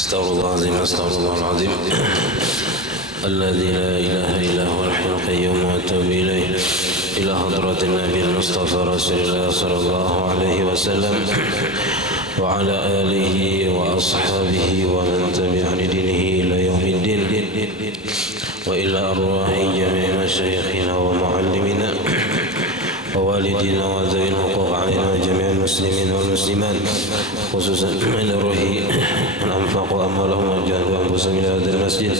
Astaghfirullahaladzim Alladzi la ilaha illa huwal hayyul qayyum wa atubu ilaih ila hadratin nabiyil mustafa rasulillah sallallahu alaihi wasallam wa ala alihi wa ashabihi wa man tabi'a dinihi ila yaumiddin wa ila arwahi jami'i masyayikhina wa muallimina ووالدينا وذوي الحقوق علينا وجميع المسلمين والمسلمات خصوصا من روحه من أنفقوا أموالهم وجاهدوا أنفسهم إلى هذا المسجد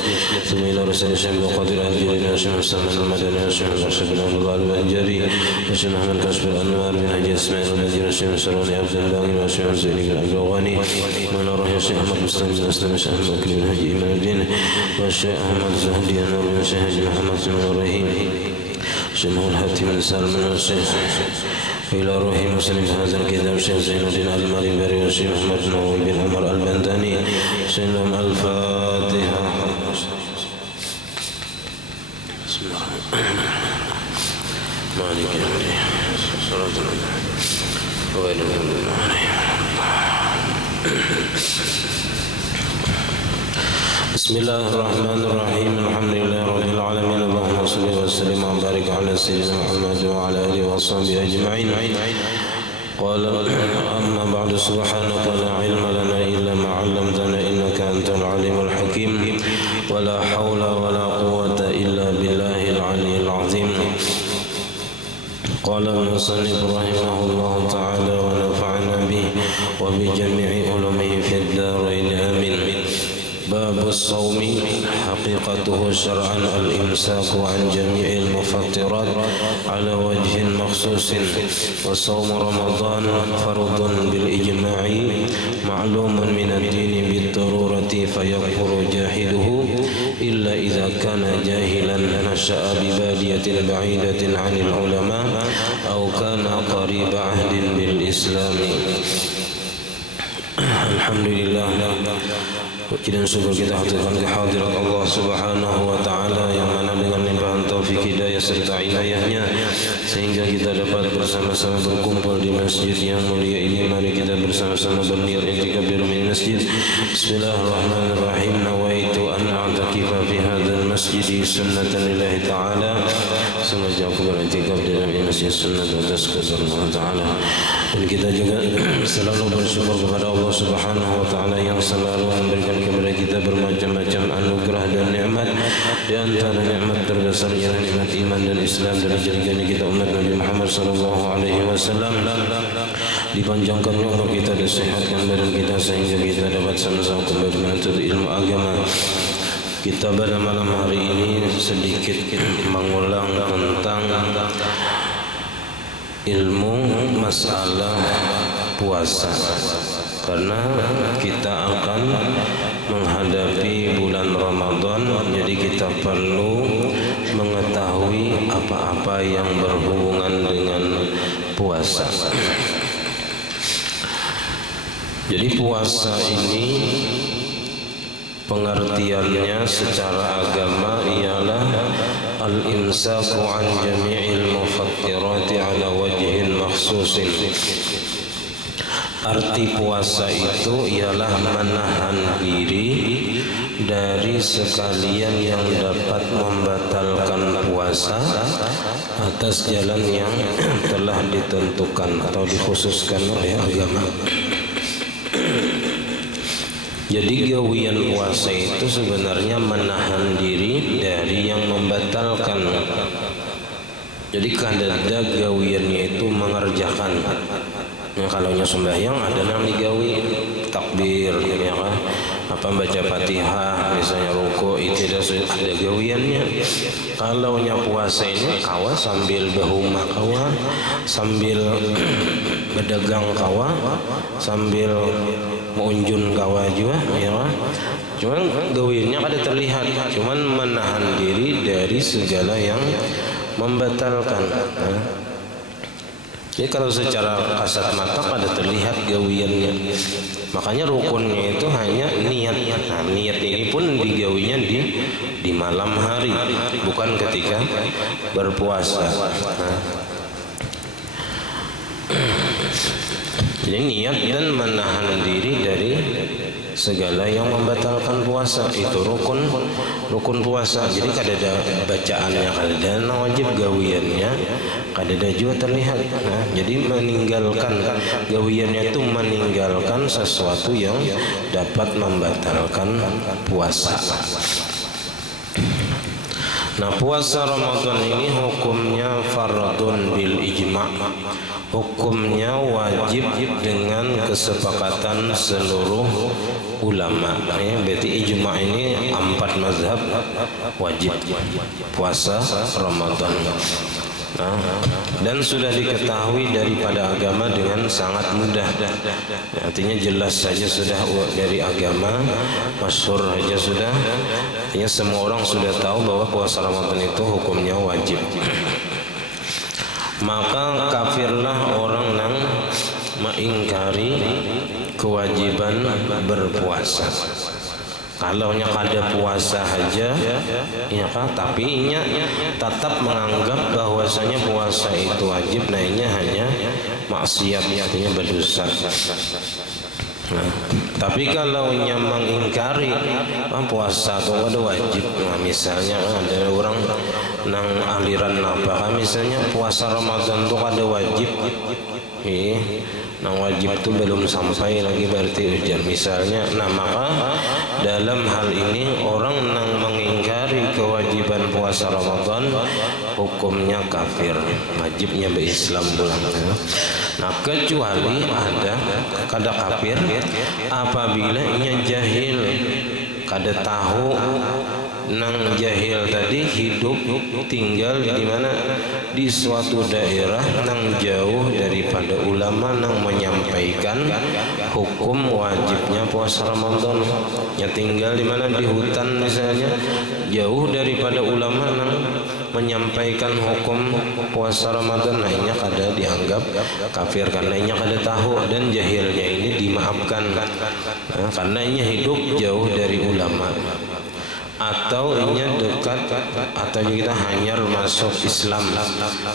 ثم إلى رسول الشيخ القادر الجليل الشيخ مسلم المدني الشيخ الرشيد بن عبد الله البنجري الشيخ محمد كشف الأنوار بن حجي إسماعيل المدير الشيخ مسروني عبد الباقي والشيخ الزيني بن عبد الغني من روح الشيخ محمد مسلم بن أسلم الشيخ المكي بن حجي إمام الدين والشيخ أحمد زهدي النور بن الشيخ محمد بن إبراهيم الشيخ الحاتم بن سالم الشيخ إلى روح مسلم هذا الكتاب الشيخ زين الدين المالبري والشيخ محمد نووي بن عمر البنداني الشيخ الفاتحة. بسم الله مالك يوم الدين صلاة غير المغضوب عليهم. بسم الله الرحمن الرحيم الحمد لله رب العالمين اللهم صل وسلم وبارك على سيدنا محمد وعلى اله وصحبه اجمعين. قال اما بعد سبحانك لا علم لنا الا ما علمتنا انك انت العليم الحكيم ولا حول ولا قوه الا بالله العلي العظيم. قال المصنف رحمه الله تعالى ونفعنا به وبجميع علومه في الدارين امين. باب الصوم حقيقته شرعا الإمساك عن جميع المفطرات على وجه مخصوص وصوم رمضان فرض بالإجماع معلوم من الدين بالضرورة فيكفر جاحده إلا إذا كان جاهلا نشأ ببادية بعيدة عن العلماء أو كان قريب عهد بالإسلام. Alhamdulillah, puji dan syukur kita haturkan kehadirat Allah Subhanahu wa taala yang mana dengan limpahan taufik hidayah serta inayahnya sehingga kita dapat bersama-sama berkumpul di masjid yang mulia ini. Mari kita bersama-sama berniat i'tikaf di rumah masjid. Bismillahirrahmanirrahim. Nawaitu an a'takifa fi hadzal masjid sunnatan lillahi ta'ala. Sengaja aku beriktikaf di dalam masjid sunnah atas kepada Allah Ta'ala. Dan kita juga selalu bersyukur kepada Allah Subhanahu wa taala yang selalu memberikan kepada kita bermacam-macam anugerah dan nikmat. Di antara nikmat terbesar ialah nikmat iman dan Islam, dan dijadikan kita umat Nabi Muhammad sallallahu alaihi wasallam. Dipanjangkan umur kita, disehatkan badan kita sehingga kita dapat sama-sama kembali menuntut ilmu agama. Kita pada malam hari ini sedikit mengulang tentang ilmu masalah puasa, karena kita akan menghadapi bulan Ramadan, jadi kita perlu mengetahui apa-apa yang berhubungan dengan puasa. Jadi puasa ini pengertiannya secara agama ialah al-imsaku an jami'il mufattirati ala wajhin makhsusin. Arti puasa itu ialah menahan diri dari sekalian yang dapat membatalkan puasa atas jalan yang telah ditentukan atau dikhususkan oleh agama. Jadi gawian puasa itu sebenarnya menahan diri dari yang membatalkan. Jadi kadang gawiannya itu mengerjakan. Nah, kalau sembahyang ada yang digawi takbir, ya kan? Apa baca Fatihah, misalnya ruku, itu ada gawiannya. Kalau puasa ini kawa sambil berhumah kawa, sambil berdagang kawa, sambil mengunjun kawa juga, ya kan? Cuman gawiannya ada terlihat, cuman menahan diri dari segala yang membatalkan. Jadi kalau secara kasat mata ada terlihat gawiannya. Makanya rukunnya itu hanya niat. Nah, niat ini pun digawinya di malam hari, bukan ketika berpuasa. Jadi niat dan menahan diri dari segala yang membatalkan puasa itu rukun puasa. Jadi kadada bacaannya, kadada wajib gawiannya, kadada juga terlihat. Nah, jadi meninggalkan gawiannya itu meninggalkan sesuatu yang dapat membatalkan puasa. Nah, puasa Ramadan ini hukumnya fardun bil ijma'. Hukumnya wajib dengan kesepakatan seluruh ulama. Ya, berarti ijma' ini 4 mazhab wajib puasa Ramadan. Nah, dan sudah diketahui daripada agama dengan sangat mudah. Artinya jelas saja sudah dari agama, masyhur saja sudah. Artinya semua orang sudah tahu bahwa puasa Ramadan itu hukumnya wajib. Maka kafirlah orang yang mengingkari kewajiban berpuasa. Kalau nya kada puasa saja, ya kan? Tapi nya tetap menganggap bahwasanya puasa itu wajib, nah ini hanya maksiat, artinya berdosa. Nah, tapi kalau nya mengingkari puasa itu ada wajib, nah, misalnya ada orang nang aliran apa, misalnya puasa Ramadan itu ada wajib, nang wajib itu belum sampai lagi berarti ujian misalnya. Nah, maka dalam hal ini orang yang mengingkari kewajiban puasa Ramadan hukumnya kafir, wajibnya berislam pulang. Nah, kecuali ada kada kafir apabila ia jahil, kada tahu. Nang jahil tadi hidup tinggal di mana, di suatu daerah nang jauh daripada ulama nang menyampaikan hukum wajibnya puasa Ramadan. Ya tinggal di mana, di hutan misalnya, jauh daripada ulama nang menyampaikan hukum puasa Ramadan, nah ini kada dianggap kafir karena ini kada tahu, dan jahilnya ini dimaafkan. Nah, karena ini hidup jauh dari ulama, atau inya dekat atau kita hanya masuk Islam.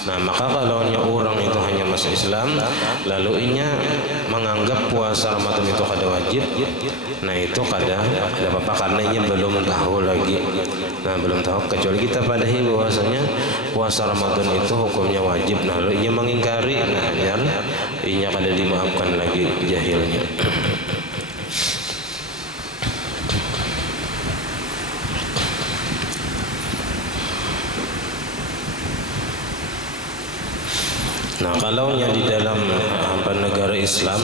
Nah, maka kalau orang itu hanya masuk Islam lalu inya menganggap puasa Ramadan itu kada wajib, nah itu kada apa-apa karena inya belum tahu lagi. Nah, belum tahu, kecuali kita padahi bahwasanya puasa Ramadan itu hukumnya wajib, nah lalu inya mengingkari, nah biar inya kada dimaafkan lagi jahilnya. Nah, kalau di dalam negara Islam,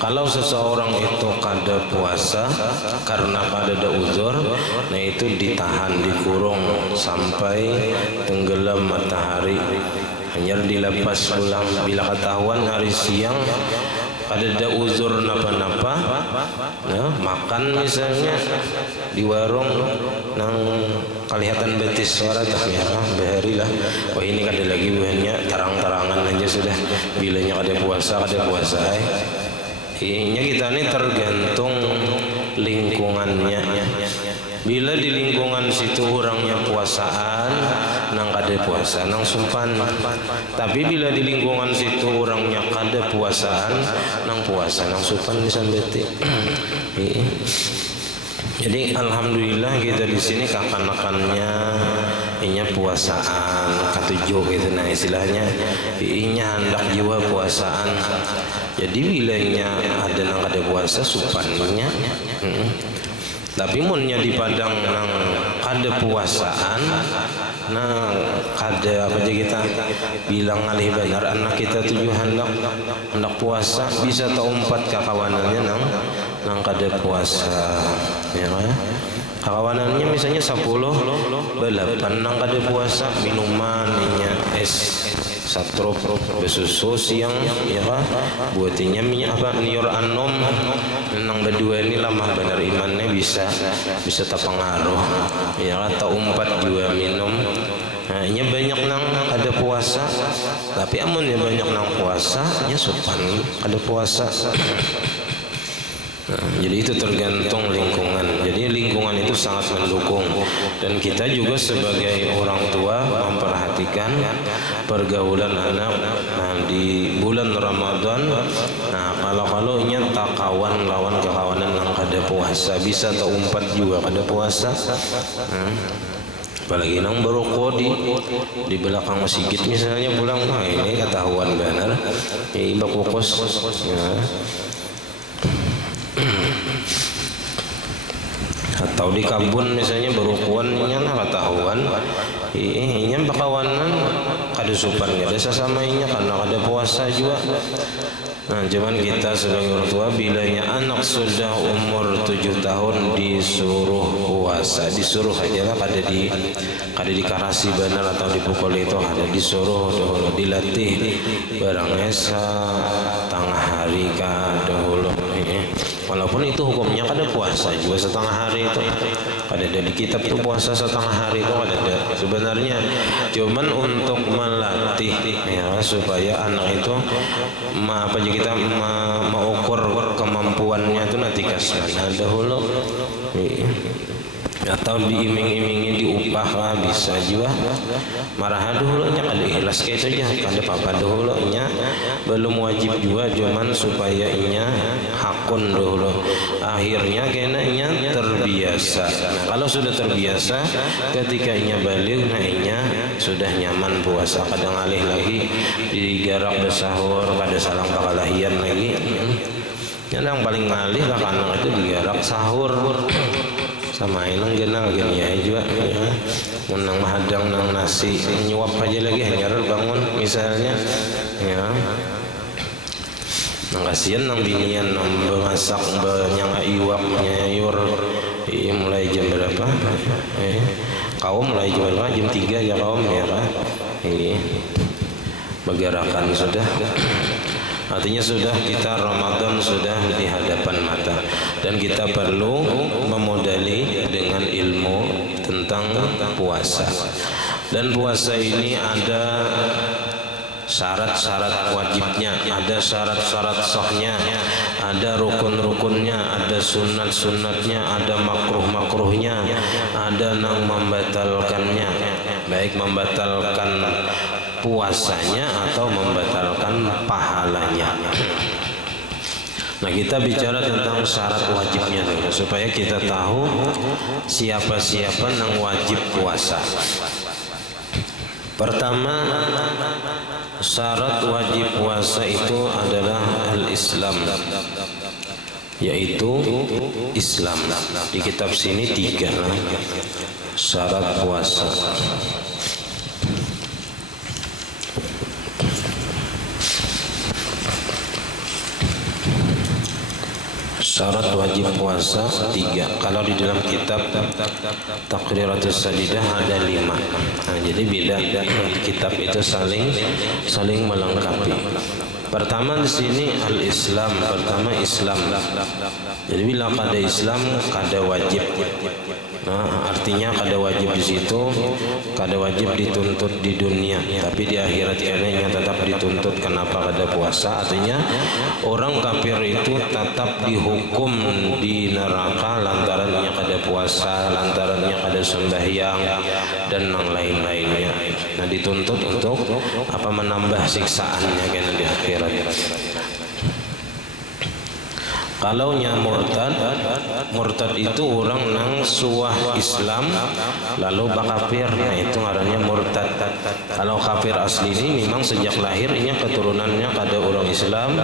kalau seseorang itu kada puasa karena kada ada uzur, nah itu ditahan, dikurung sampai tenggelam matahari, hanya dilepas pulang. Bila ketahuan hari siang kada ada uzur napa-napa, nah, makan misalnya di warung nang kelihatan betis suara tak ya, bahari lah. Oh, ini kada lagi buahnya tarang-tarangan aja sudah. Bilanya kada puasa Ini kita ini tergantung lingkungannya. Bila di lingkungan situ orangnya puasaan, nang kada puasa nang sumpan. Tapi bila di lingkungan situ orangnya kada puasaan, nang puasa nang sumpan misalnya beti. Jadi alhamdulillah kita di sini kapan-kapannya inya puasaan katujuh gitu, nah istilahnya inya hendak jiwa puasaan. Jadi bilanya ada nang kada puasa supannya. Tapi munnya di padang nang kada puasaan, nah kada apa aja kita bilang alih benar anak kita tujuh hendak puasa, bisa taumpat kakawanannya nang kada puasa, ya kan? Kawanannya misalnya 10 belapan nang kada puasa, minumannya es satrop besusu siang, ya kan? Buatinya minyak apa niur anom, nang berdua ini lamah benar imannya bisa terpengaruh, ya kan? Taumpat juga minum. Nah, ini banyak nang ada puasa, tapi amunnya banyak nang puasa, nya sopan ada puasa. Jadi itu tergantung lingkungan. Jadi lingkungan itu sangat mendukung, dan kita juga sebagai orang tua memperhatikan pergaulan anak. Nah, di bulan Ramadan, nah kalau nya tak kawan lawan kekawanan yang kada puasa, bisa tak umpat juga kada puasa. Apalagi nang berokok di belakang masjid misalnya pulang, nah ini ketahuan benar. Iba fokus. Ya. Atau di kabun misalnya berukuannya nah ketahuan inya bakawanan kada supan kada sesama inya karena kada puasa juga. Nah, cuman kita sebagai orang tua bilanya anak sudah umur 7 tahun disuruh puasa, disuruh aja lah, kada dikarasi benar atau dipukul itu, ada disuruh dahulu, dilatih barang esa tengah hari kah dahulu. Walaupun itu hukumnya kada puasa juga setengah hari itu, kada ada di kitab itu puasa setengah hari itu kada ada sebenarnya, cuman untuk melatih ya supaya anak itu kita mengukur kemampuannya itu nanti kasana dahulu, atau diiming-imingi diupah lah bisa juga. Marah dahulu nya kada ikhlas kayak itu aja, kada apa-apa dahulu nya belum wajib juga, cuman supaya inya hakun dahulu. Akhirnya kena inya terbiasa. Nah, kalau sudah terbiasa ketika inya balik, nah inya sudah nyaman puasa, kadang alih lagi digarak bersahur, kada salang pakalahian lagi. Yang paling ngalih lah anak itu digarak sahur sama inang genang gini ya juga ya. Menang mahadang nang nasi nyuap aja lagi hanyar bangun misalnya ya. Nang kasihan nang binian nang bemasak nyanga iwak nyayur mulai jam berapa? Kaum mulai jam berapa? Jam 3 ya kaum ya kan? Bergerakan sudah. Artinya sudah kita Ramadan sudah di hadapan mata, dan kita perlu memodali dengan ilmu tentang puasa. Dan puasa ini ada syarat-syarat wajibnya, ada syarat-syarat sahnya, ada rukun-rukunnya, ada sunat-sunatnya, ada makruh-makruhnya, ada nang membatalkannya, baik membatalkan puasanya atau membatalkan pahalanya. Nah, kita bicara tentang syarat wajibnya dulu supaya kita tahu siapa-siapa yang wajib puasa. Pertama, syarat wajib puasa itu adalah al-Islam, yaitu Islam. Di kitab sini 3 syarat puasa. Syarat wajib puasa 3. Kalau di dalam kitab Taqriratus Sadidah ada 5. Nah, jadi beda kitab itu saling melengkapi. Pertama di sini al-Islam, pertama Islam. Jadi bila kada Islam kada wajib. Nah, artinya kada wajib di situ, kada wajib dituntut di dunia, tapi di akhirat kalian tetap dituntut. Kenapa kada puasa? Artinya orang kafir itu tetap dihukum di neraka lantarannya kada puasa, lantarannya kada sembahyang dan yang lain-lainnya. Nah, dituntut untuk apa? Menambah siksaannya kena di akhirat. Kalau nya murtad itu orang nang suah Islam lalu bakafir, nah itu ngarannya murtad. Kalau kafir asli ini memang sejak lahir inya keturunannya kada orang Islam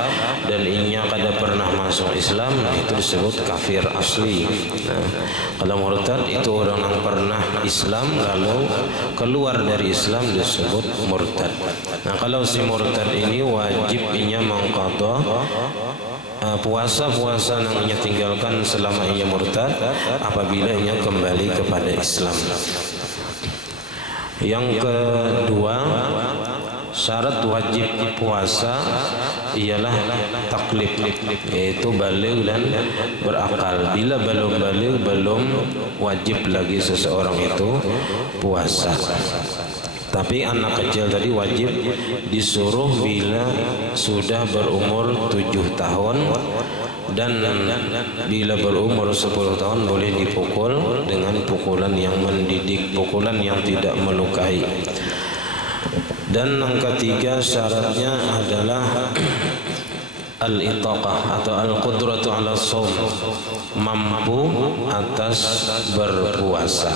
dan inya kada pernah masuk Islam, nah itu disebut kafir asli. Nah, kalau murtad itu orang yang pernah Islam lalu keluar dari Islam disebut murtad. Nah, kalau si murtad ini wajib inya mengqadha puasa-puasa yang ia tinggalkan selama ia murtad apabila ia kembali kepada Islam. Yang kedua, syarat wajib puasa ialah taklif, yaitu baligh dan berakal. Bila belum baligh, belum wajib lagi seseorang itu puasa. Tapi anak kecil tadi wajib disuruh bila sudah berumur 7 tahun, dan bila berumur 10 tahun boleh dipukul dengan pukulan yang mendidik, pukulan yang tidak melukai. Dan yang ketiga syaratnya adalah al-itaqah atau al-qudratu ala shaum, mampu atas berpuasa.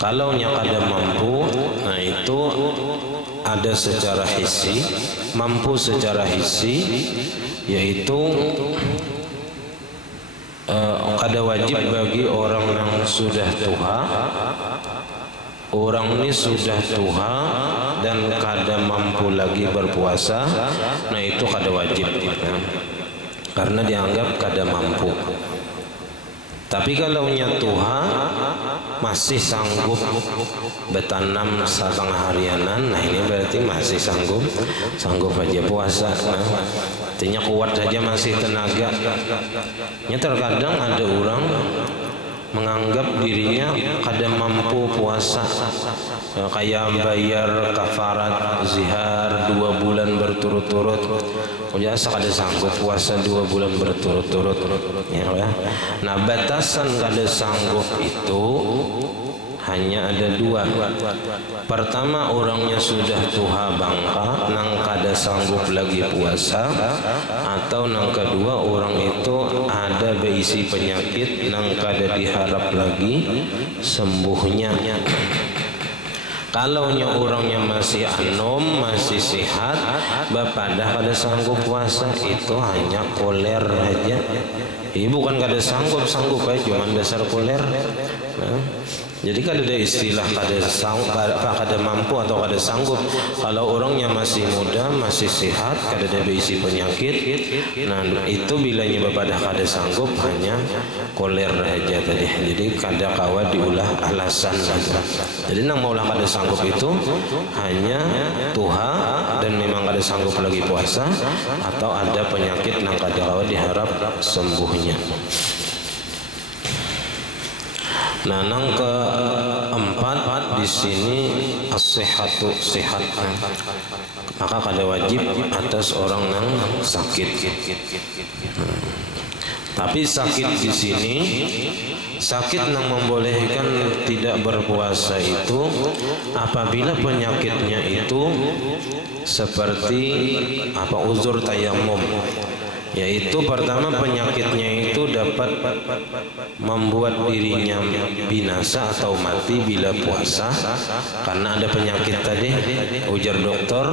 Kalau yang ada mampu, nah itu ada secara hissi, mampu secara hissi, yaitu ada wajib bagi orang yang sudah tua. Orang ini sudah tua dan kada mampu lagi berpuasa, nah itu kada wajib, karena dianggap kada mampu. Tapi kalau tua masih sanggup bertanam setengah harianan, nah ini berarti masih sanggup aja puasa. Nah, artinya kuat saja, masih tenaga. Ya, terkadang ada orang menganggap dirinya kada mampu puasa, kayak bayar kafarat zihar 2 bulan berturut-turut, biasa kada sanggup puasa 2 bulan berturut-turut, ya. Nah, batasan kada sanggup itu hanya ada 2. Pertama, orangnya sudah tua bangka, nang kada sanggup lagi puasa, atau nang kedua orang itu ada berisi penyakit nang kada diharap lagi sembuhnya. Kalau orangnya masih anom, masih sehat, bapadah kada sanggup puasa, itu hanya koler aja. Bukan kada sanggup aja, cuma dasar koler. Nah, jadi kada ada istilah kada mampu atau kada sanggup. Kalau orangnya masih muda, masih sehat, kada ada berisi penyakit, nah itu bilanya bapadah kada sanggup hanya koler aja tadi. Jadi kada kawa diulah alasan saja. Jadi nang maulah kada sanggup itu hanya tuha dan memang kada sanggup lagi puasa, atau ada penyakit nang kada kawa diharap sembuhnya. Nah, nang keempat di sini as-sihhatu, sehat. Maka kada wajib atas orang yang sakit. Tapi sakit di sini, sakit yang membolehkan tidak berpuasa itu apabila penyakitnya itu seperti uzur tayammum. Yaitu pertama, penyakitnya itu dapat membuat dirinya binasa atau mati bila puasa. Karena ada penyakit tadi, ujar dokter,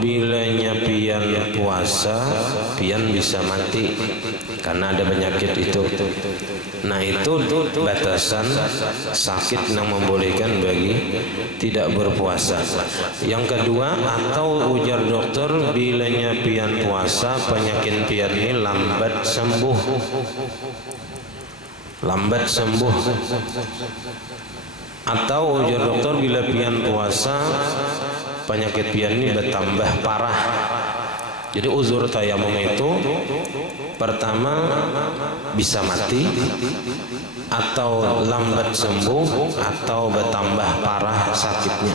bilanya pian puasa pian bisa mati karena ada penyakit itu. Nah, itu batasan sakit yang membolehkan bagi tidak berpuasa. Yang kedua, atau ujar dokter, bilanya pian puasa penyakit pian ini lambat sembuh. Atau ujar dokter, bila pian puasa penyakit pian ini bertambah parah. Jadi uzur tayamum itu pertama bisa mati, atau lambat sembuh, atau bertambah parah sakitnya.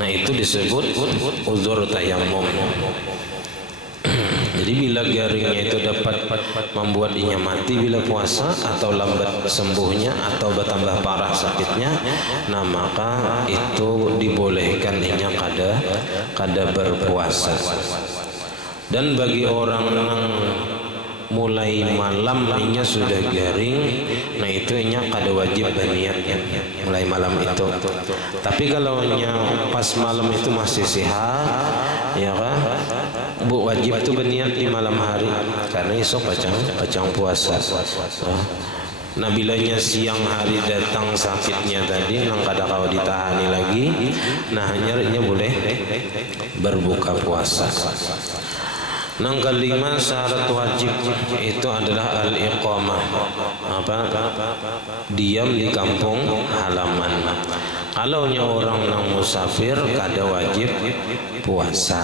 Nah, itu disebut uzur tayamum. Jadi bila garingnya itu dapat membuat inya mati bila puasa, atau lambat sembuhnya, atau bertambah parah sakitnya, nah maka itu dibolehkan inya kada berpuasa. Dan bagi orang yang mulai malam inya sudah garing, nah itu inya kada wajib berniat mulai malam itu. Tapi kalau inya pas malam itu masih sehat, ya kan, wajib itu berniat di malam hari, karena esok pacang puasa. Nah, bilanya siang hari datang sakitnya tadi, nang kada kawa ditahani lagi, nah hanya boleh berbuka puasa. Nang kelima, syarat wajib itu adalah al-iqamah, diam di kampung halaman. Kalau orang nang musafir kada wajib puasa.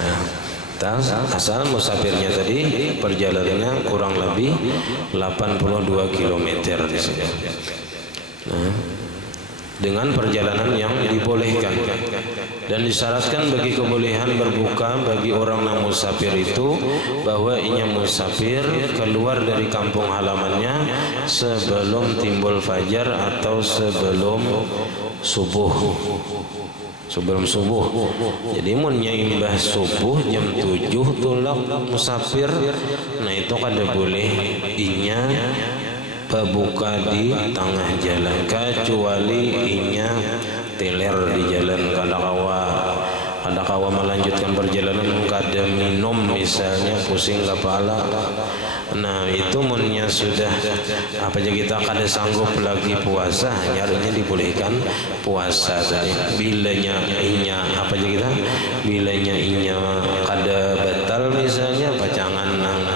Nah, asal musafirnya tadi perjalanannya kurang lebih 82 km di sini. Nah, dengan perjalanan yang dibolehkan, dan disyaratkan bagi kebolehan berbuka bagi orang yang musafir itu bahwa inya musafir keluar dari kampung halamannya sebelum timbul fajar atau sebelum subuh. Jadi munnya imbah subuh jam 7 tulak musafir, nah itu kada boleh inya berbuka di tengah jalan, kecuali inya teler di jalan, kada kawa melanjutkan perjalanan, kada minum misalnya, pusing kepala. Nah itu munnya sudah apa aja kita kada sanggup lagi puasa, nyarinya dibolehkan puasa tadi. Bilanya inya apa aja kita, bilanya inya kada batal misalnya pacangan nang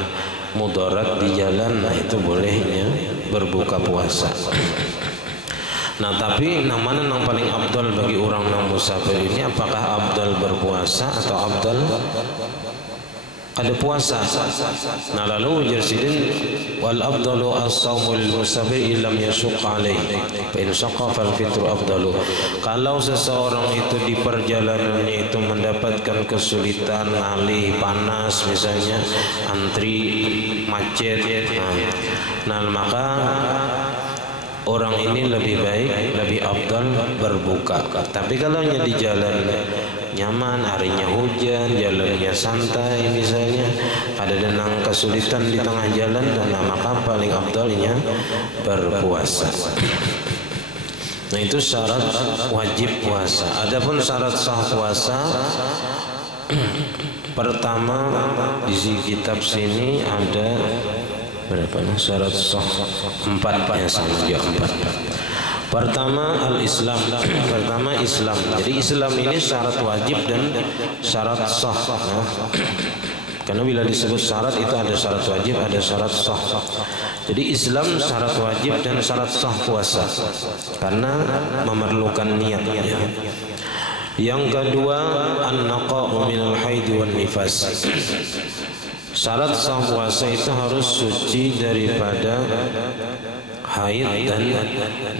mudarat di jalan, nah itu bolehnya berbuka puasa. Nah tapi nang mana nang paling abdal bagi orang nang musafir ini, apakah abdal berpuasa atau abdal ada puasa? Nah lalu ujar sidin wal abdalu as-saumul musafir illam yashuq alaihi fa in syaqqa fal fitru abdalu. Kalau seseorang itu di perjalanannya itu mendapatkan kesulitan, alih panas misalnya, antri macet, nah maka orang ini lebih baik, lebih abdal berbuka. Tapi kalau di jalan nyaman, harinya hujan, jalannya santai misalnya, ada denang kesulitan di tengah jalan, dan maka paling abdalnya berpuasa. Nah itu syarat wajib puasa. Adapun syarat sah puasa, pertama di kitab sini ada berapa syarat sah? 4 ya, sama juga 4. Pertama al-Islam, pertama Islam. Jadi Islam ini syarat wajib dan syarat sah. Karena bila disebut syarat itu ada syarat wajib, ada syarat sah. Jadi Islam syarat wajib dan syarat sah puasa, karena memerlukan niat. Yang kedua an-naqa'u minal haid wan nifas. Syarat sah puasa itu harus suci daripada haid dan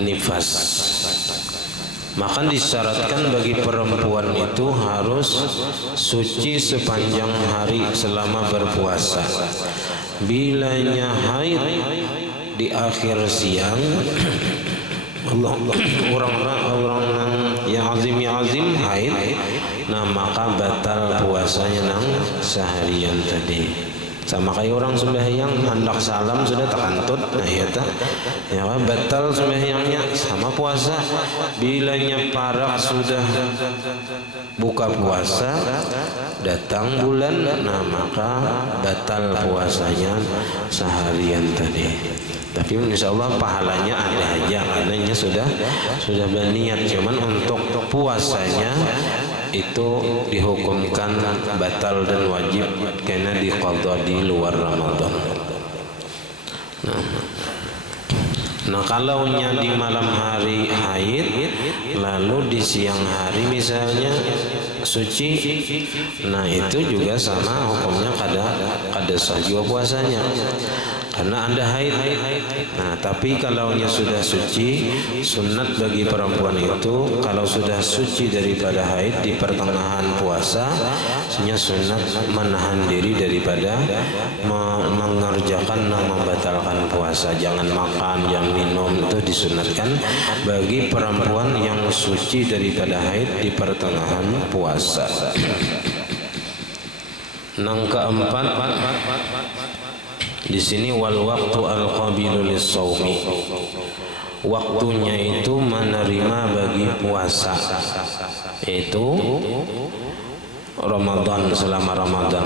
nifas. Maka disyaratkan bagi perempuan itu harus suci sepanjang hari selama berpuasa. Bilanya haid di akhir siang, orang yang azim haid, nah maka batal puasanya nang seharian tadi. Sama kayak orang sembahyang hendak salam sudah terkantut, nah ya tak, ya batal sembahyangnya sama puasa. Bilanya parak sudah buka puasa, datang bulan, nah maka batal puasanya seharian tadi. Tapi insya Allah pahalanya ada aja, karena sudah berniat. Cuman untuk puasanya itu dihukumkan batal dan wajib karena diqadha di luar Ramadan. Nah kalaunya di malam hari haid, lalu di siang hari misalnya suci, nah itu juga sama hukumnya kada sah juga puasanya, karena Anda haid. Nah tapi kalaunya sudah suci, sunat bagi perempuan itu kalau sudah suci daripada haid di pertengahan puasa, sunat menahan diri daripada mengerjakan dan membatalkan puasa. Jangan makan, jangan minum, itu disunatkan bagi perempuan yang suci daripada haid di pertengahan puasa. Yang keempat, di sini wal waktu al-qabilu lis-shaumi. Waktunya itu menerima bagi puasa, itu Ramadan, selama Ramadan.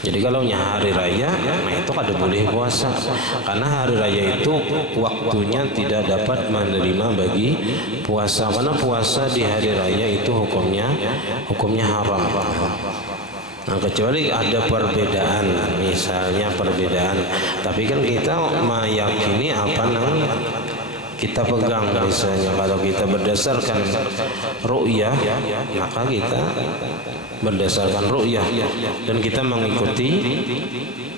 Jadi kalau hari raya, nah itu kada boleh puasa, karena hari raya itu waktunya tidak dapat menerima bagi puasa, karena puasa di hari raya itu hukumnya haram. Nah kecuali ada perbedaan, misalnya perbedaan, tapi kan kita meyakini apa namanya kita pegang. Misalnya kalau kita berdasarkan ru'yah, maka kita berdasarkan ru'yah dan kita mengikuti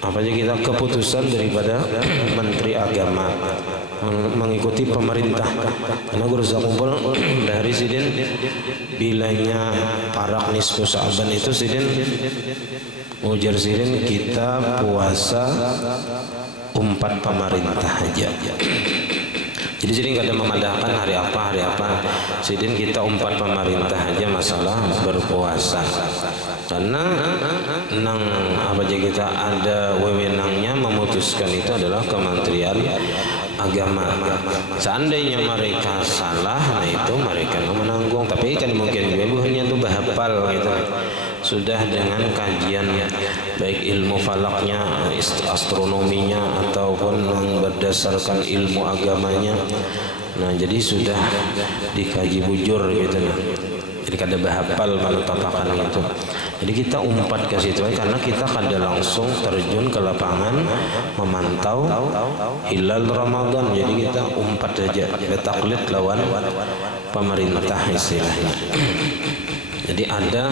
apa aja kita keputusan daripada Menteri Agama, mengikuti pemerintah. Karena guru kumpul dari sidin bilanya parak nisfu Sya'ban itu sidin ujar sidin kita puasa umpat pemerintah aja. Jadi sidin kada memadahkan hari apa. Sidin kita umpat pemerintah aja masalah berpuasa. Karena nang apa aja kita ada wewenangnya memutuskan itu adalah Kementerian Agama. Seandainya mereka salah, nah itu mereka yang menanggung. Tapi kan mungkin bebuhnya itu bahapal gitu. Sudah dengan kajian baik ilmu falaknya, astronominya ataupun berdasarkan ilmu agamanya. Nah, jadi sudah dikaji bujur gitu nah. Jadi kada bahapal menetapkan itu. Jadi kita umpat ke situ karena kita kada langsung terjun ke lapangan memantau hilal Ramadan. Jadi kita umpat saja, betaklid lawan pemerintah istilahnya. Jadi ada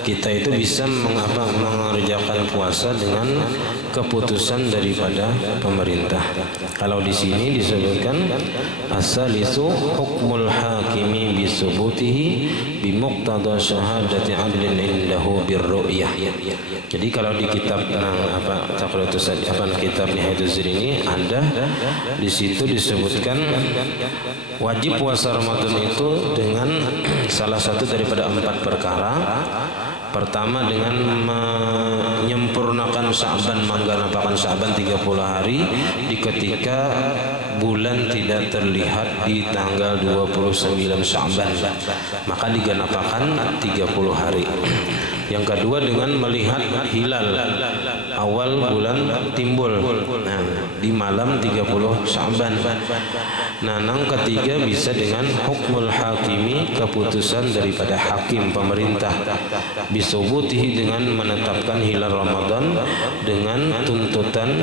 kita itu bisa mengerjakan puasa dengan keputusan daripada pemerintah. Kalau di sini disebutkan asalisu hukmul hakimi bisubutihi bimuqtada syahadati adlin indahu birru'yah. Jadi kalau di kitab kitab Nihayatuz Zir ini ada di situ disebutkan wajib puasa Ramadan itu dengan salah satu daripada 4 perkara. Pertama dengan menyempurnakan Sya'ban, mengganapakan Sya'ban 30 hari di ketika bulan tidak terlihat di tanggal 29 Sya'ban, maka diganapakan 30 hari. Yang kedua dengan melihat hilal awal bulan timbul di malam 30 Sya'ban. Nah, yang ketiga bisa dengan hukmul hakimi, keputusan daripada hakim pemerintah, bisubutihi dengan menetapkan hilal Ramadan dengan tuntutan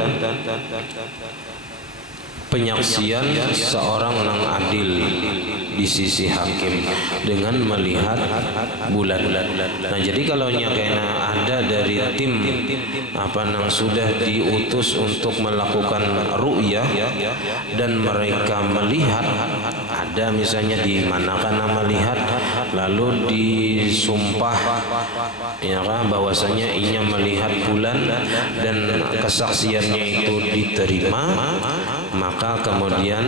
penyaksian seorang yang adil di sisi hakim dengan melihat bulan. Nah, jadi kalau kena ada dari tim yang sudah diutus untuk melakukan ru'yah dan mereka melihat ada misalnya di manakan melihat lalu disumpah ya kan bahwasanya inya melihat bulan dan kesaksiannya itu diterima, maka kemudian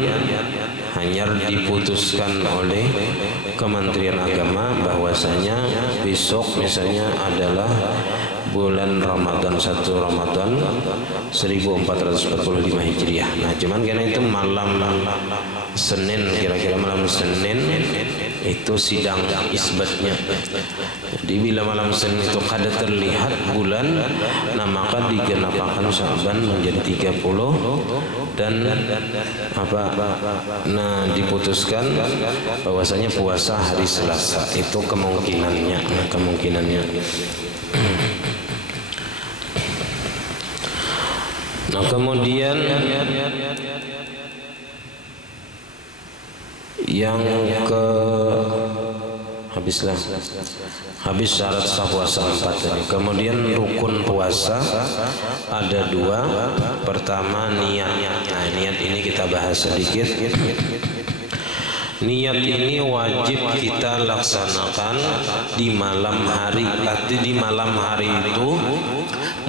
hanya diputuskan oleh Kementerian Agama bahwasanya besok misalnya adalah bulan Ramadan 1 Ramadan 1445 Hijriah. Nah, cuman karena itu malam Senin, kira-kira malam Senin itu sidang isbatnya. Jadi bila malam Senin itu kada terlihat bulan, nah maka digenapakan Sya'ban menjadi 30 dan diputuskan bahwasanya puasa hari Selasa. Itu kemungkinannya. Nah, kemudian yang habis syarat sah puasa 4 tadi. Kemudian rukun puasa ada 2. Pertama niat. Nah, niat ini kita bahas sedikit. Niat ini wajib kita laksanakan di malam hari. Arti di malam hari itu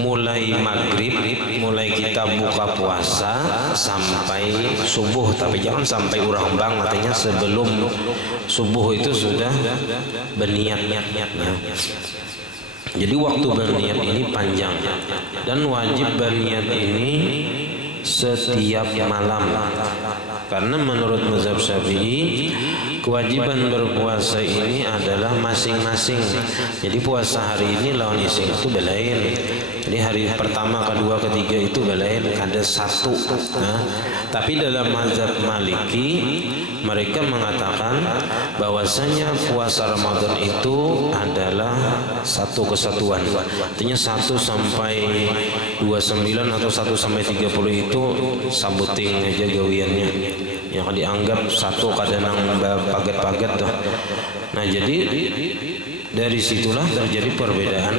mulai maghrib, mulai kita buka puasa sampai subuh, tapi jangan sampai urang bang, artinya sebelum subuh itu sudah berniat. Jadi waktu berniat ini panjang dan wajib berniat ini setiap malam. Karena menurut mazhab Syafi'i kewajiban berpuasa ini adalah masing-masing. Jadi puasa hari ini lawan ising itu belain. Jadi hari pertama, kedua, ketiga itu belain, ada satu. Nah, tapi dalam mazhab Maliki mereka mengatakan bahwasanya puasa Ramadan itu adalah satu kesatuan. Artinya 1 sampai 29 atau 1 sampai 30 itu sabuting aja gawiannya. yang dianggap satu kadang paget-paget tuh. Nah jadi dari situlah terjadi perbedaan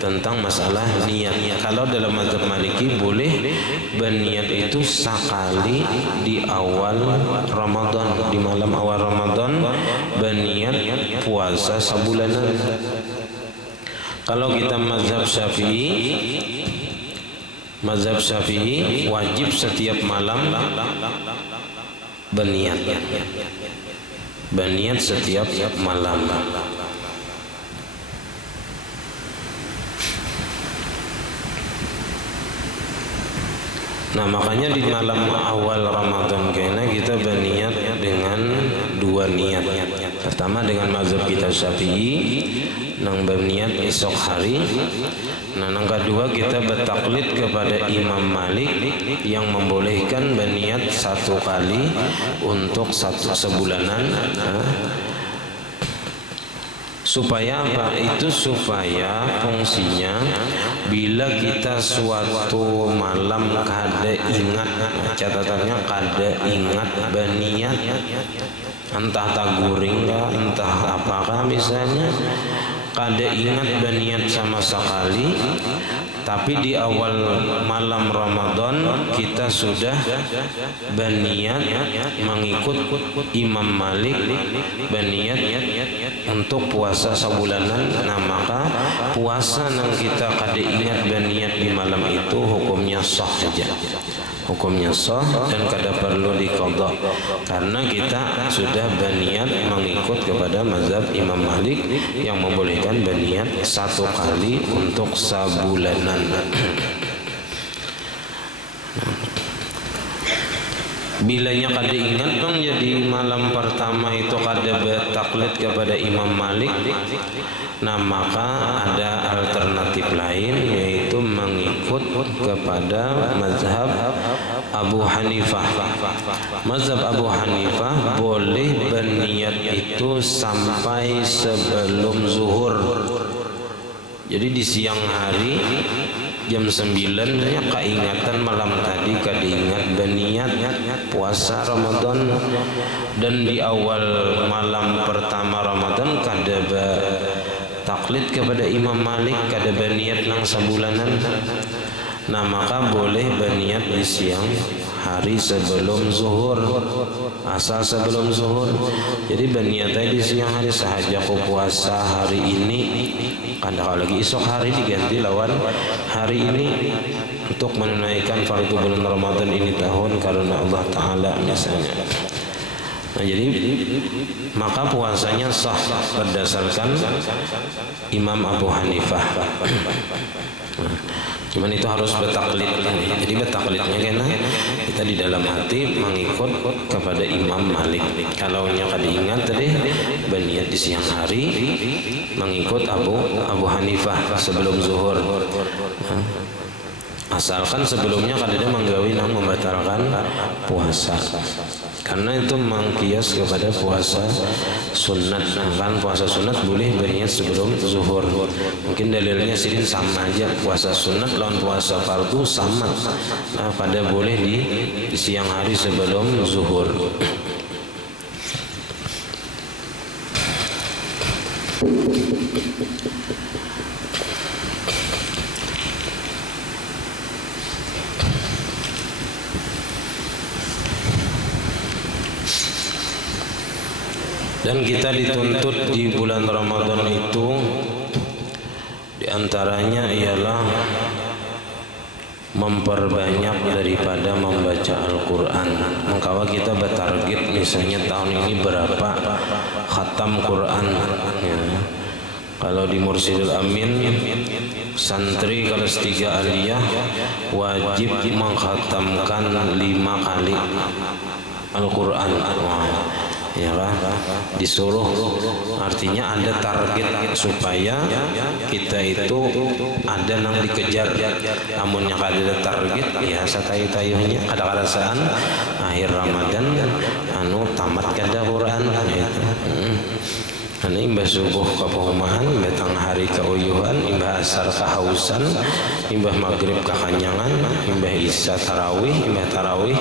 tentang masalah niat. Kalau dalam mazhab Maliki boleh berniat itu sekali di awal Ramadan, di malam awal Ramadan berniat puasa sebulanan. Kalau kita mazhab Syafi'i wajib setiap malam berniat setiap malam. Nah makanya di malam awal Ramadan kayaknya kita berniat dengan dua niat. Pertama dengan mazhab kita Syafi'i nang berniat esok hari. Nah yang kedua kita bertaklid kepada Imam Malik yang membolehkan berniat satu kali untuk satu sebulanan. Supaya apa? Itu supaya fungsinya bila kita suatu malam kada ingat, catatannya kada ingat berniat, entah taguring kah, entah apakah misalnya, kada ingat berniat sama sekali, tapi di awal malam Ramadan kita sudah berniat mengikut Imam Malik, berniat untuk puasa sebulanan. Nah maka puasa yang kita kada ingat berniat di malam itu hukumnya sah saja, hukumnya sah dan kada perlu diqadha karena kita sudah berniat mengikut kepada mazhab Imam Malik yang membolehkan berniat satu kali untuk sebulanan. Bilanya kada ingat dong, jadi malam pertama itu kada bertaklid kepada Imam Malik. Nah maka ada alternatif lain, yaitu mengikut kepada mazhab Abu Hanifah. Mazhab Abu Hanifah boleh berniat itu sampai sebelum zuhur. Jadi di siang hari jam 9 ya keingatan malam tadi kada ingat berniat puasa Ramadan, dan di awal malam pertama Ramadan kada taklid kepada Imam Malik, kada berniat nang sebulanan. Nah maka boleh berniat di siang hari sebelum zuhur, asal sebelum zuhur. Jadi berniat di siang hari sahaja aku puasa hari ini, kada kalau lagi esok hari diganti lawan hari ini untuk menunaikan fardu bulan Ramadan ini tahun karena Allah Ta'ala misalnya. Nah jadi maka puasanya sah berdasarkan Imam Abu Hanifah. Cuman itu harus bertaklid. Jadi bertaklidnya karena kita di dalam hati mengikut kepada Imam Malik. Kalau nya kada ingat tadi berniat di siang hari mengikut Abu Hanifah sebelum zuhur. Asalkan sebelumnya kada ada menggawi nang membatalkan puasa. Karena itu mengkias kepada puasa sunat. Kan puasa sunat boleh berniat sebelum zuhur. Mungkin dalilnya sini sama aja, puasa sunat lawan puasa fardu sama. Nah, pada boleh di siang hari sebelum zuhur. Dan kita dituntut di bulan Ramadan itu diantaranya ialah memperbanyak daripada membaca Al-Quran. Mengkawa kita bertarget misalnya tahun ini berapa khatam Quran ya. Kalau di Mursyidul Amin santri kelas 3 aliyah wajib mengkhatamkan 5 kali Al-Quran. Ya kan, disuruh, artinya ada target supaya kita itu ada nang dikejar. Amunnya kada target ya satayu-tayunya kada karasaan akhir Ramadan tamat kada Quran gitu. Imbah subuh kepohumahan, betang hari keuyuhan, imbah asar kehausan, imbah maghrib kekanyangan, imbah isya tarawih, imbah tarawih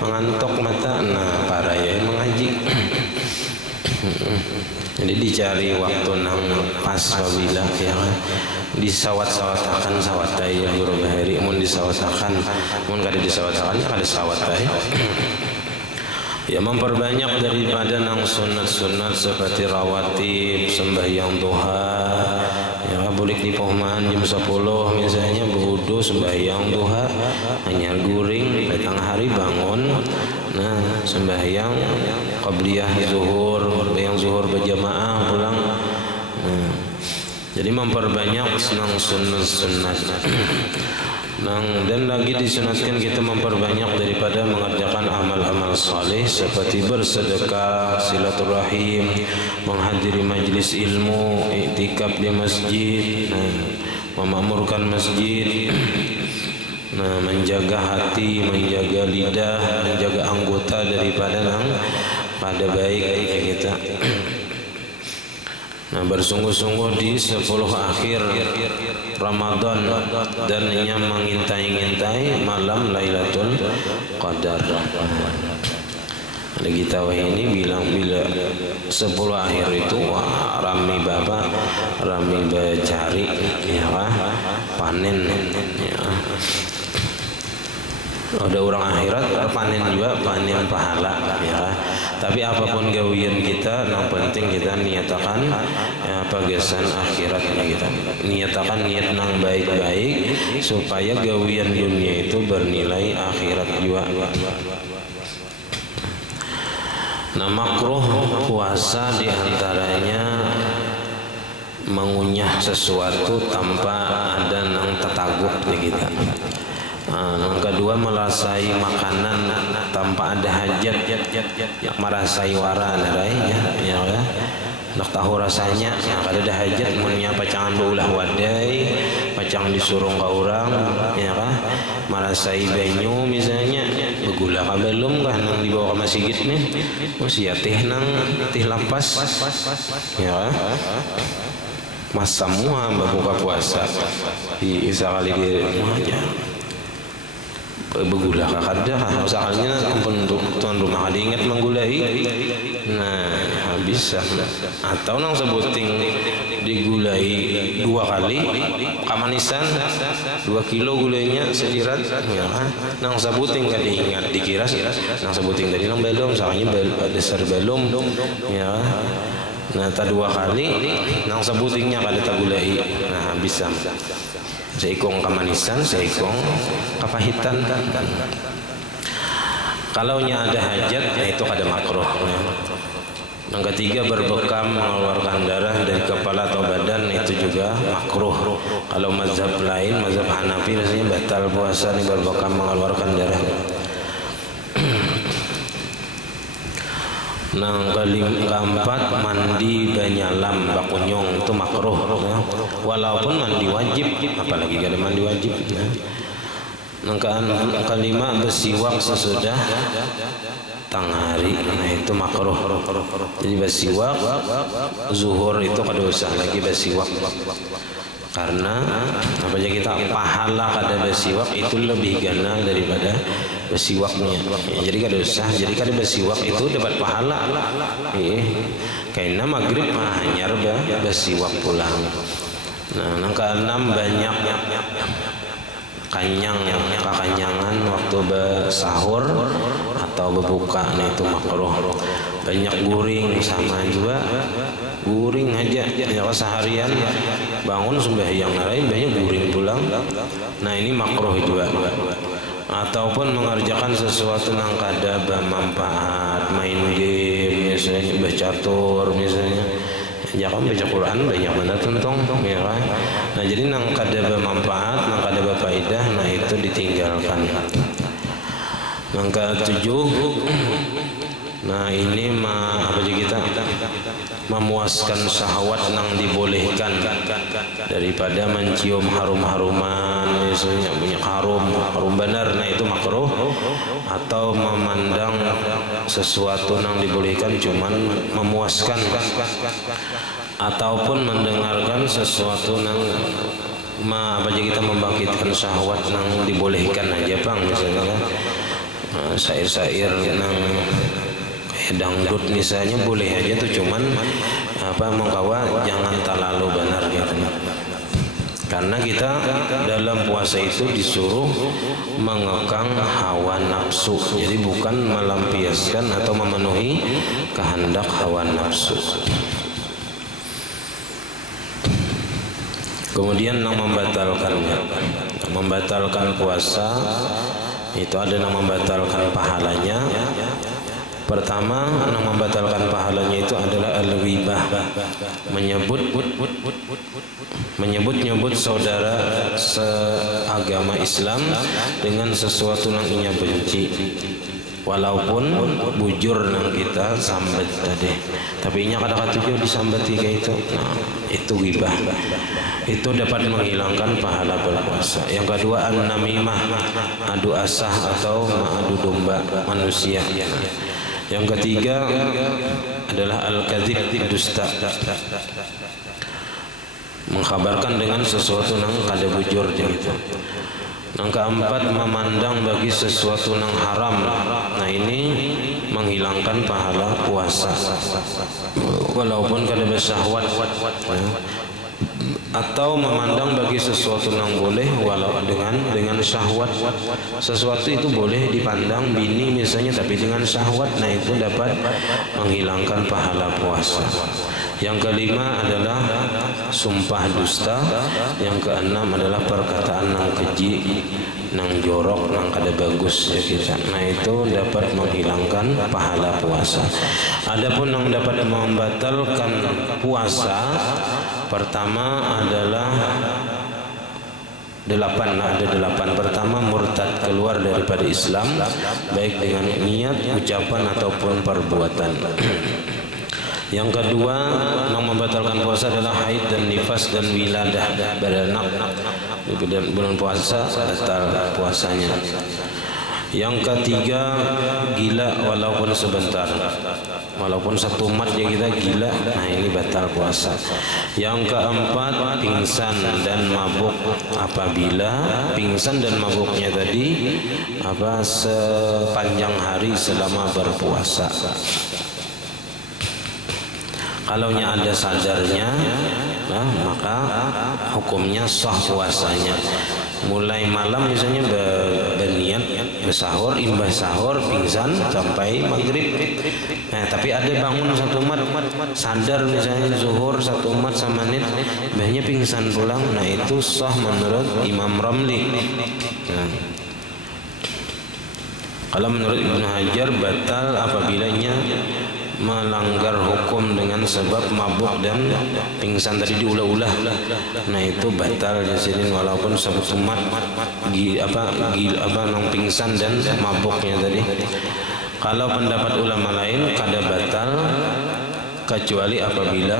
mengantuk mata. Nah para ya mengaji. Jadi dicari waktu nang pas wabila ya kan disawat-sawatakan sawatai ya guru bahari mun disawatakan mun kada disawatakan ya kada sawatai. Ya memperbanyak daripada nang sunat-sunat seperti rawatib, sembahyang duha, ya boleh di pohman jam 10 misalnya berwudu sembahyang duha, hanyar guring petang hari bangun, nah sembahyang qabliyah zuhur, yang zuhur berjamaah pulang. Nah, jadi memperbanyak nang sunat-sunat. Dan lagi disunatkan kita memperbanyak daripada mengerjakan amal-amal saleh seperti bersedekah, silaturahim, menghadiri majlis ilmu, iktikaf di masjid, memakmurkan masjid, menjaga hati, menjaga lidah, menjaga anggota daripada nang pada baik kita. Bersungguh-sungguh di 10 akhir Ramadan dan yang mengintai-intai malam Lailatul Qadar. Ada kita ini bilang bila 10 akhir itu wah rame bapak, rame bercari ya panen ya. Ada orang akhirat panen juga, panen pahala ya. Tapi apapun gawian kita, yang penting kita niatakan ya, pagasan akhiratnya kita. Niatakan niat nang baik-baik supaya gawian dunia itu bernilai akhirat juga. Nah makruh puasa diantaranya mengunyah sesuatu tanpa ada nang tetaguk kita. Yang kedua merasai makanan tanpa ada hajat, merasai wara ya nak tahu rasanya yang ada hajat munnya pacangan beulah wadai pacang disurung ke orang ya kan merasai banyu misalnya begula ka belum kah nang dibawa ke masjid nih sia teh nang teh lapas ya mas semua buka puasa di sekali di rumahnya begula kakada misalnya ampun untuk tuan rumah ada ingat menggulai nah bisa atau nang sebuting digulai 2 kali kamanisan 2 kilo gulainya sedirat ya nang sebuting kada ingat dikiras nang sebuting tadi nang belum misalnya dasar belum ya nah ta 2 kali nang sebutingnya kada tagulai nah bisa seikong kamanisan, seikong kepahitan. Kalau ada hajat, ya itu kada makruh. Yang ketiga berbekam mengeluarkan darah dari kepala atau badan itu juga makruh. Kalau mazhab lain, mazhab Hanafi biasanya batal puasa nih berbekam mengeluarkan darah. Nang keempat mandi banyalam bakunyong itu makruh ya. Walaupun mandi wajib apalagi kada mandi wajib ya. Nang kelima bersiwak sesudah tanghari nah itu makruh. Jadi bersiwak zuhur itu kada usah lagi bersiwak karena apa aja kita pahala kada bersiwak itu lebih gana daripada bersiwaknya ya, jadi kada usah jadi kada bersiwak itu dapat pahala karena maghrib hanya bersiwak pulang. Nah yang keenam banyak kekanyangan waktu bersahur atau berbuka nah itu makruh. Banyak guring sama juga guring aja ya seharian bangun sembahyang lain banyak guring pulang nah ini makruh juga. Ataupun mengerjakan sesuatu yang kada bermanfaat main game misalnya bercatur misalnya jangan baca Quran banyak mana tuntung ya kan nah jadi nang kada bermanfaat nang kada berfaedah nah itu ditinggalkan. Yang ke-7 nah ini apa aja kita memuaskan syahwat nang dibolehkan daripada mencium harum-haruman misalnya punya harum benar nah itu makruh atau memandang sesuatu nang dibolehkan cuman memuaskan ataupun mendengarkan sesuatu nang apa aja kita membangkitkan syahwat nang dibolehkan aja Bang, misalnya kan syair-syair nang kayak dangdut misalnya boleh aja tuh, cuman apa mengkawa jangan terlalu benar gitu. Karena kita dalam puasa itu disuruh mengekang hawa nafsu, jadi bukan melampiaskan atau memenuhi kehendak hawa nafsu. Kemudian yang membatalkan puasa itu ada yang membatalkan pahalanya. Pertama, yang membatalkan pahalanya itu adalah al-ghibah, menyebut saudara seagama Islam dengan sesuatu yang inya benci, walaupun bujur nang kita sambat tadi, tapi inya kata-kata juga disambat tiga itu. Nah, itu ghibah. Itu dapat menghilangkan pahala berpuasa. Yang kedua, an-namimah, adu asah atau adu domba manusia. Yang ketiga adalah al-kadzib, dusta, mengkabarkan dengan sesuatu yang kada bujur gitu. Yang keempat, memandang bagi sesuatu yang haram. Nah, ini menghilangkan pahala puasa walaupun kada bersyahwat ya. Atau memandang bagi sesuatu yang boleh walau dengan syahwat. Sesuatu itu boleh dipandang bini misalnya tapi dengan syahwat, nah itu dapat menghilangkan pahala puasa. Yang kelima adalah sumpah dusta. Yang keenam adalah perkataan yang keji, nang jorok, nang kada bagus ya kita. Nah itu dapat menghilangkan pahala puasa. Adapun yang dapat membatalkan puasa, pertama adalah ada delapan. Pertama, murtad, keluar daripada Islam baik dengan niat, ucapan ataupun perbuatan. Yang kedua, yang membatalkan puasa adalah haid dan nifas dan wiladah, beranak. Bulan puasa batal puasanya. Yang ketiga, gila walaupun sebentar, walaupun satu mat ya kita gila, nah ini batal puasa. Yang keempat, pingsan dan mabuk. Apabila pingsan dan mabuknya tadi sepanjang hari selama berpuasa. Kalau ada sadarnya, nah, maka hukumnya sah puasanya. Mulai malam misalnya berniat bersahur, imbas sahur pingsan sampai maghrib. Nah, tapi ada bangun satu mat, sadar misalnya zuhur satu mat sama menit, banyak pingsan pulang. Nah itu sah menurut Imam Ramli. Nah, kalau menurut Ibnu Hajar batal apabila-nya melanggar hukum dengan sebab mabuk dan pingsan tadi diulah-ulah. Nah itu batal jasirin walaupun satu mat nang pingsan dan mabuknya tadi. Kalau pendapat ulama lain kada batal kecuali apabila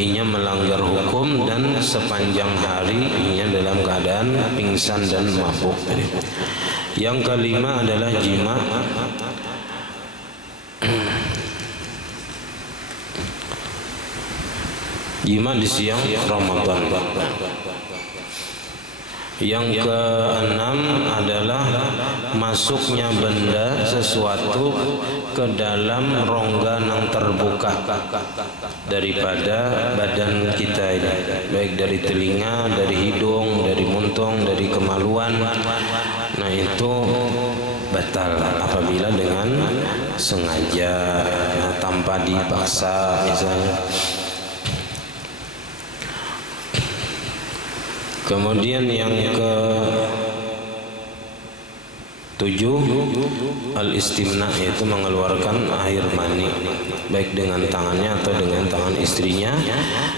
inya melanggar hukum dan sepanjang hari inya dalam keadaan pingsan dan mabuk. Yang kelima adalah jima. Jima di siang Ramadan. Yang keenam adalah masuknya benda sesuatu ke dalam rongga yang terbuka daripada badan kita ini, baik dari telinga, dari hidung, dari muntung, dari kemaluan. Nah itu batal apabila dengan sengaja, tanpa dipaksa misalnya. Kemudian yang ke-7 al-istimna, yaitu mengeluarkan air mani baik dengan tangannya atau dengan tangan istrinya.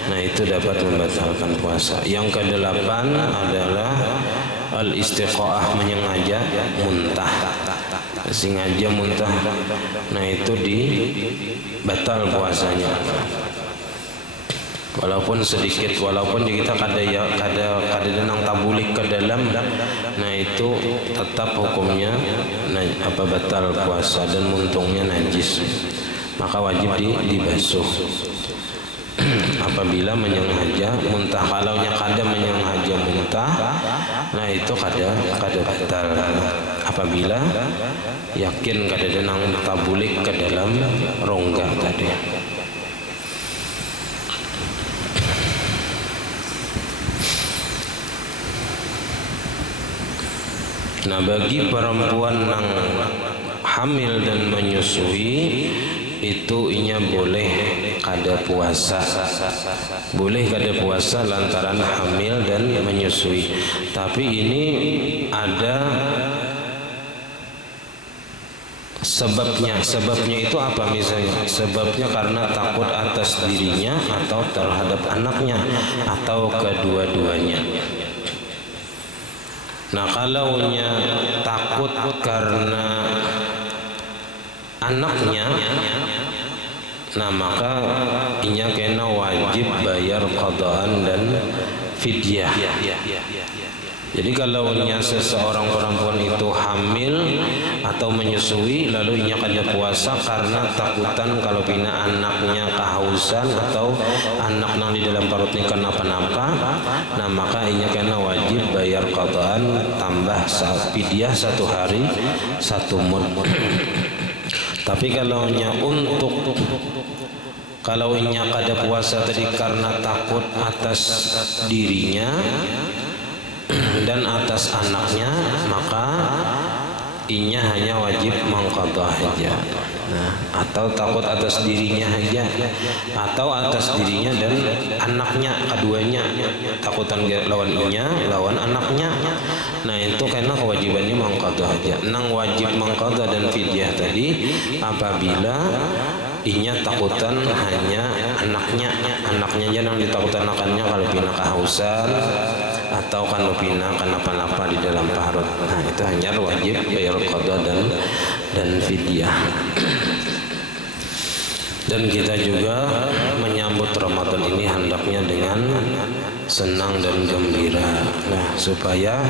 Nah itu dapat membatalkan puasa. Yang ke-8 adalah al-istiqaah, menyengaja muntah, sengaja muntah. Nah itu batal puasanya. Walaupun sedikit, walaupun kita kada nang tabulik ke dalam, nah itu tetap hukumnya batal puasa dan muntungnya najis, maka wajib dibasuh. Apabila menyengaja muntah, kalaunya kada menyengaja muntah Nah itu kada batal apabila yakin kada denang tabulik ke dalam rongga tadi. Nah bagi perempuan yang hamil dan menyusui itu inya boleh kada puasa, boleh kada puasa lantaran hamil dan menyusui. Tapi ini ada sebabnya. Sebabnya itu apa misalnya? Sebabnya karena takut atas dirinya atau terhadap anaknya atau kedua-duanya. Nah kalaunya takut karena anaknya, nah maka inya kena wajib bayar qadaan dan fidyah. Jadi kalau seseorang perempuan itu hamil atau menyusui lalu inya kada puasa karena takutan kalau pina anaknya kehausan atau anak nang di dalam perutnya kenapa-napa, nah maka inya kena wajib bayar qadaan tambah fidyah 1 hari 1 mud. Tapi kalau inya kada puasa tadi karena takut atas dirinya dan atas anaknya, maka inya hanya wajib mengqadha saja. Nah, atau takut atas dirinya saja, atau atas dirinya dan anaknya, keduanya takutan lawan inya, lawan anaknya. Nah itu karena kewajibannya mengqadha saja. Nang wajib mengqadha dan fidyah tadi apabila inya takutan hanya anaknya aja nang ditakutan akannya kalau pina kehausan atau kalau pina kenapa-napa di dalam perut. Nah itu hanya wajib bayar qadha dan fidyah. Dan kita juga menyambut Ramadan ini hendaknya dengan senang dan gembira. Nah, supaya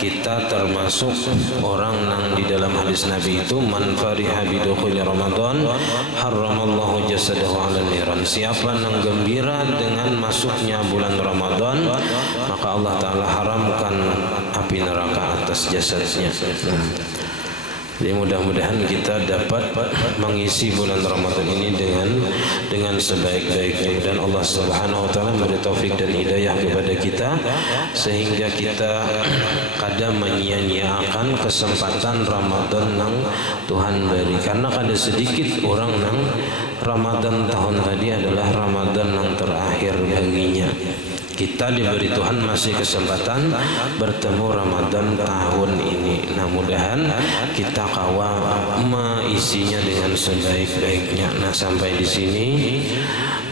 kita termasuk orang yang di dalam hadis Nabi itu man fariha bidukhuli Ramadan harramallahu jasadahu 'alan niran. Siapa yang gembira dengan masuknya bulan Ramadan, maka Allah Taala haramkan api neraka atas jasadnya. Nah, jadi mudah-mudahan kita dapat mengisi bulan Ramadan ini dengan sebaik-baiknya, dan Allah Subhanahu wa taala memberi taufik dan hidayah kepada kita sehingga kita kada menyia-nyiakan kesempatan Ramadan yang Tuhan beri. Karena kada sedikit orang yang Ramadan tahun tadi adalah Ramadan yang terakhir baginya. Kita diberi Tuhan masih kesempatan bertemu Ramadan tahun ini. Nah, mudahan kita kawal mengisinya dengan sebaik-baiknya. Nah, sampai di sini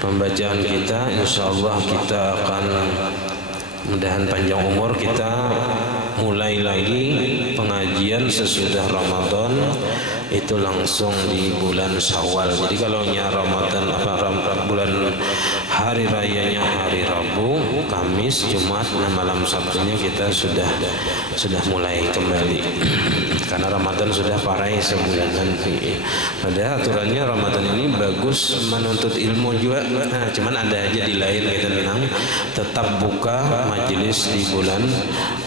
pembacaan kita. Insyaallah kita akan mudahan panjang umur, kita mulai lagi pengajian sesudah Ramadan itu langsung di bulan Syawal. Jadi kalau Ramadan bulan hari rayanya hari Rabu, Kamis, Jumat, dan malam Sabtunya kita sudah mulai kembali. Karena Ramadan sudah parai sebulanan. Padahal aturannya Ramadan ini bagus menuntut ilmu juga. Nah, cuman ada aja di lain kita tenang tetap buka majelis di bulan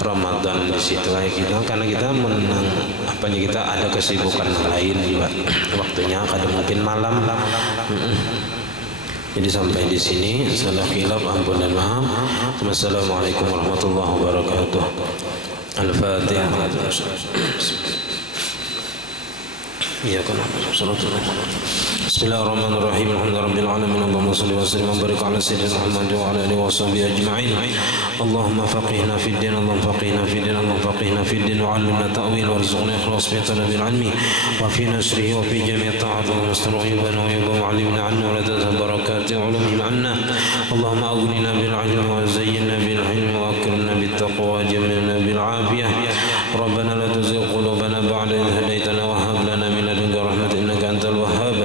Ramadan di situ aja kita, karena kita menang kita ada kesibukan lain juga. Waktunya kadang mungkin malam. Jadi sampai di sini. Salah khilaf ampun dan maaf. Wassalamualaikum warahmatullahi wabarakatuh. Al-Fatihah. Bismillahirrahmanirrahim. Alhamdulillahirabbil alamin. Allahumma shalli wa sallim wa barik ala sayyidina Muhammad wa ala alihi wa sahbihi ajma'in. Allahumma faqihna fid din, Allahumma faqihna fid din, Allahumma faqihna fid din wa 'allimna ta'wil warzuqna ikhlas fi talabil 'ilmi wa fi nasrihi wa fi jami' ta'ati wa mustarihibana wa yabba 'allimna 'anna wa la tazhab barakati 'ulumi 'anna. Allahumma aghnina bil 'ilmi wa zayyinna bil 'ilmi wa akrimna bit taqwa wa jamilna bil 'afiyah. Rabbana la tuzigh qulubana ba'da idh hadaytana wa hab lana min ladunka rahmatan innaka antal wahhab.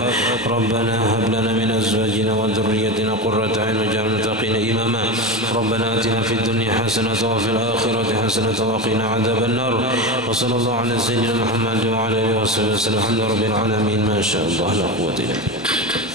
ربنا هب لنا من أزواجنا وذريتنا قرة أعين واجعلنا للمتقين إماما. ربنا آتنا في الدنيا حسنة وفي الآخرة حسنة وقنا عذاب النار. وصلى الله على سيدنا محمد وعلى آله وصحبه وسلم. الحمد لله رب العالمين. ما شاء الله لا قوة إلا بالله.